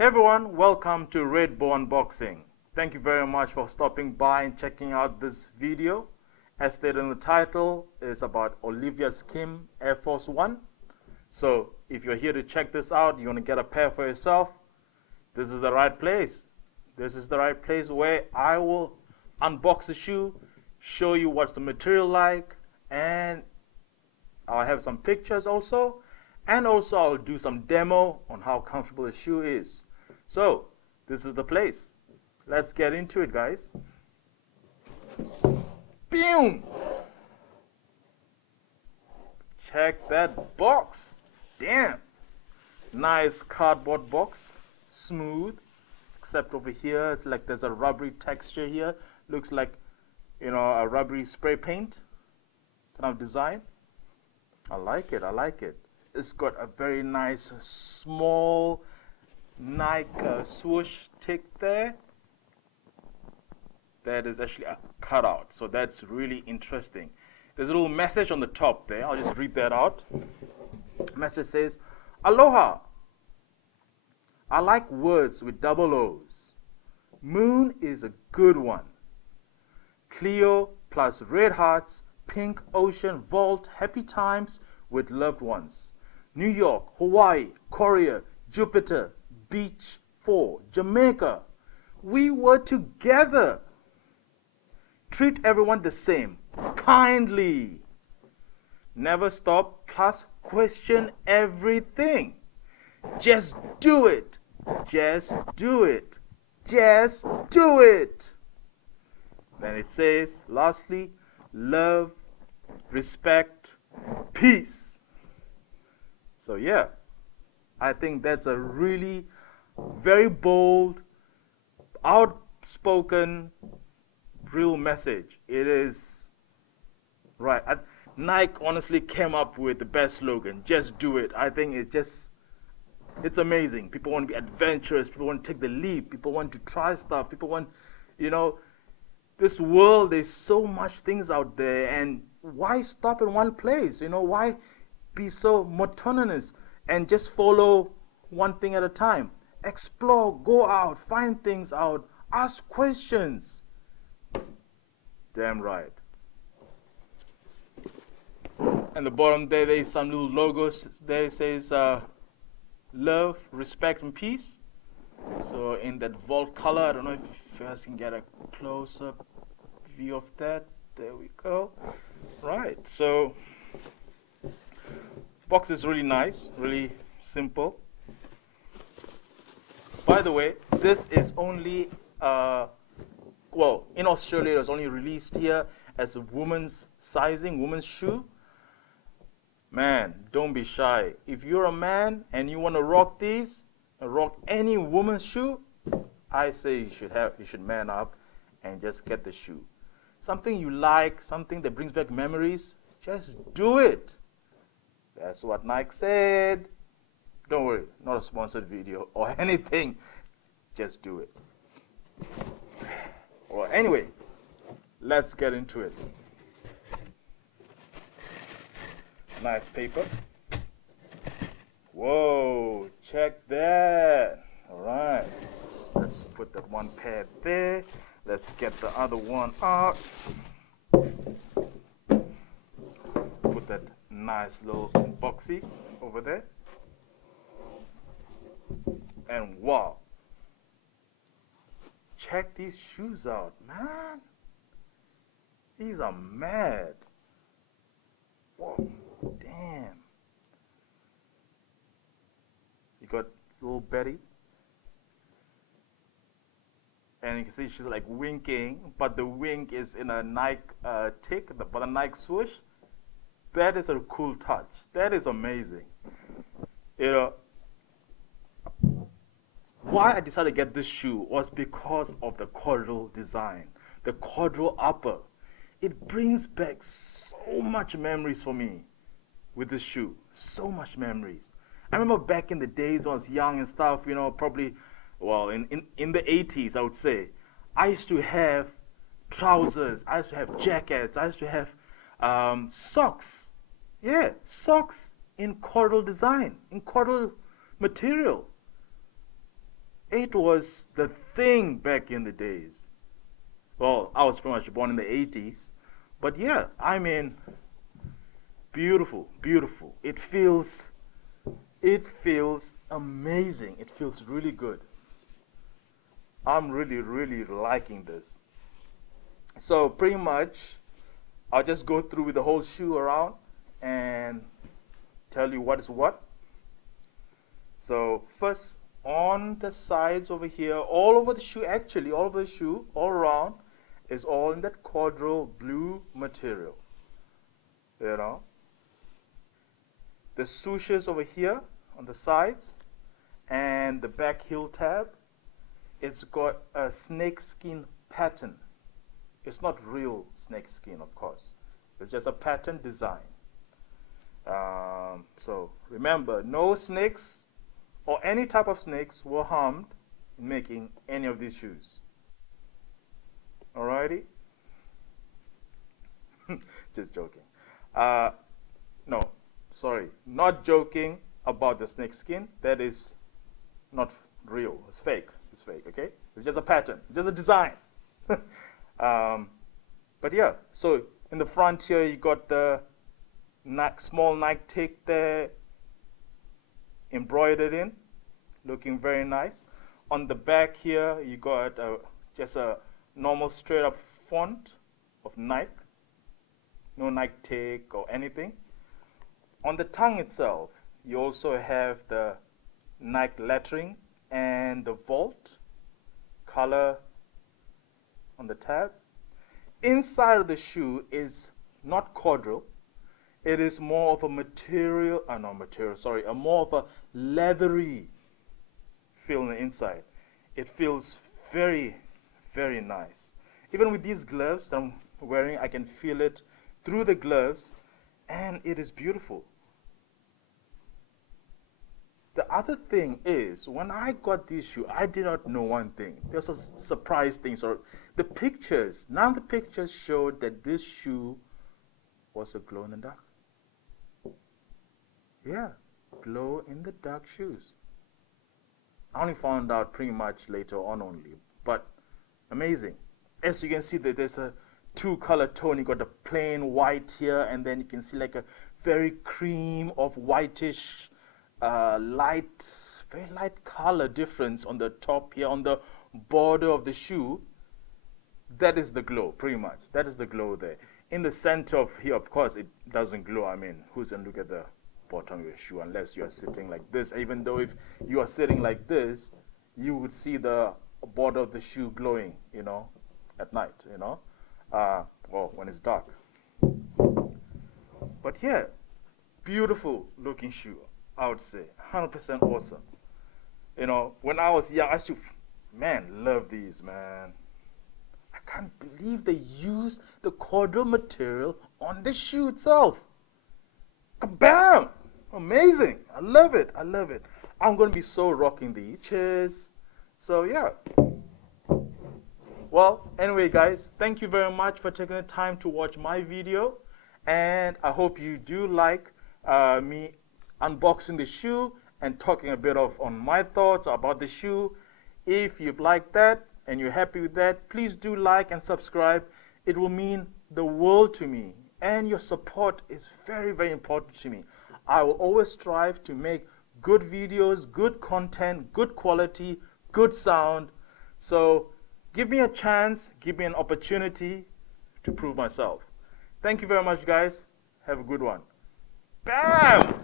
Hey everyone, welcome to redbow unboxing. Thank you very much for stopping by and checking out this video. As stated in the title, it's about Olivia Kim Air Force One. So if you're here to check this out, you want to get a pair for yourself, this is the right place. This is the right place where I will unbox the shoe, show you what's the material like, and I'll have some pictures also. And also I'll do some demo on how comfortable the shoe is. So this is the place. Let's get into it, guys. Boom! Check that box. Damn. Nice cardboard box. Smooth. Except over here, it's like there's a rubbery texture here. Looks like, you know, a rubbery spray paint kind of design. I like it. I like it. It's got a very nice small Nike swoosh tick there. That is actually a cutout, so that's really interesting. There's a little message on the top there. I'll just read that out. The message says, Aloha. I like words with double O's. Moon is a good one. Cleo plus red hearts, pink ocean, vault, happy times with loved ones. New York, Hawaii, Korea, Jupiter, Beach 4, Jamaica. We were together. Treat everyone the same, kindly. Never stop, plus question everything. Just do it. Just do it. Just do it. Then it says, lastly, love, respect, peace. So yeah, I think that's a really very bold, outspoken, real message. It is right. Nike honestly came up with the best slogan, just do it. I think it's amazing. People want to be adventurous. People want to take the leap. People want to try stuff. People want, you know, this world, there's so much things out there, and why stop in one place? You know, why be so monotonous and just follow one thing at a time? Explore, go out, find things out, ask questions. Damn right. And the bottom there's some little logos there. It says love, respect, and peace. So in that vault color, I don't know if you guys can get a close-up view of that. There we go. Right, so box is really nice, really simple. By the way, this is only, well, in Australia, it was only released here as a woman's sizing, woman's shoe. Man, don't be shy. If you're a man and you want to rock these, rock any woman's shoe, I say you should man up and just get the shoe. Something you like, something that brings back memories, just do it. That's what Nike said. Don't worry, not a sponsored video or anything. Just do it. Well, anyway, let's get into it. Nice paper. Whoa, check that. All right, let's put that one pair there. Let's get the other one out. Put that nice little boxy over there. And wow, check these shoes out, man. These are mad. Whoa, damn. You got little Betty. And you can see she's like winking, but the wink is in a Nike tick, but a Nike swoosh. That is a cool touch. That is amazing. You know, why I decided to get this shoe was because of the caudal design, the caudal upper. It brings back so much memories for me with this shoe. So much memories. I remember back in the days when I was young and stuff, you know, probably, well, in the 80s, I would say, I used to have trousers, I used to have jackets, I used to have socks. Yeah, socks in caudal design, in caudal material. It was the thing back in the days. Well, I was pretty much born in the 80s. But yeah, I mean, beautiful, beautiful. It feels amazing. It feels really good. I'm really, really liking this. So pretty much, I'll just go through with the whole shoe around and tell you what is what. So first, on the sides over here, all over the shoe, actually, all over the shoe, all around, is all in that corduroy blue material. You know, the swooshes over here on the sides and the back heel tab, it's got a snake skin pattern. It's not real snake skin, of course. It's just a pattern design. So remember, no snakes or any type of snakes were harmed in making any of these shoes. Alrighty? Just joking. No, sorry, not joking about the snake skin. That is not real. It's fake. It's fake, okay? It's just a pattern, just a design. But yeah, so in the front here, you got the small Nike tick there embroidered in, looking very nice. On the back here, you got just a normal straight up font of Nike, no Nike tick or anything. On the tongue itself, you also have the Nike lettering and the Volt color on the tab. Inside of the shoe is not corduroy. It is more of a material, not material, sorry, a more of a leathery feel on the inside. It feels very, very nice. Even with these gloves that I'm wearing, I can feel it through the gloves, and it is beautiful. The other thing is, when I got this shoe, I did not know one thing. There's a surprise thing. So the pictures, none of the pictures showed that this shoe was a glow in the dark. Yeah, glow in the dark shoes. I only found out pretty much later on only, but amazing. As you can see, that there's a two-color tone. You got the plain white here, and then you can see like a very cream of whitish, very light color difference on the top here, on the border of the shoe. That is the glow, pretty much. That is the glow there. In the center of here, of course, it doesn't glow. I mean, who's gonna look at the bottom of your shoe unless you are sitting like this? Even though if you are sitting like this, you would see the border of the shoe glowing, you know, at night, you know, well, when it's dark. But yeah, beautiful looking shoe, I would say. 100% awesome. You know, when I was young, I used to, man, love these, man. I can't believe they used the corduroy material on the shoe itself. Kabam! Amazing. I love it. I love it. I'm going to be so rocking these. Cheers. So, yeah. Well, anyway, guys, thank you very much for taking the time to watch my video. And I hope you do like me unboxing the shoe and talking a bit on my thoughts about the shoe. If you've liked that and you're happy with that, please do like and subscribe. It will mean the world to me. And your support is very, very important to me. I will always strive to make good videos, good content, good quality, good sound. So give me a chance, give me an opportunity to prove myself. Thank you very much, guys. Have a good one. Bam!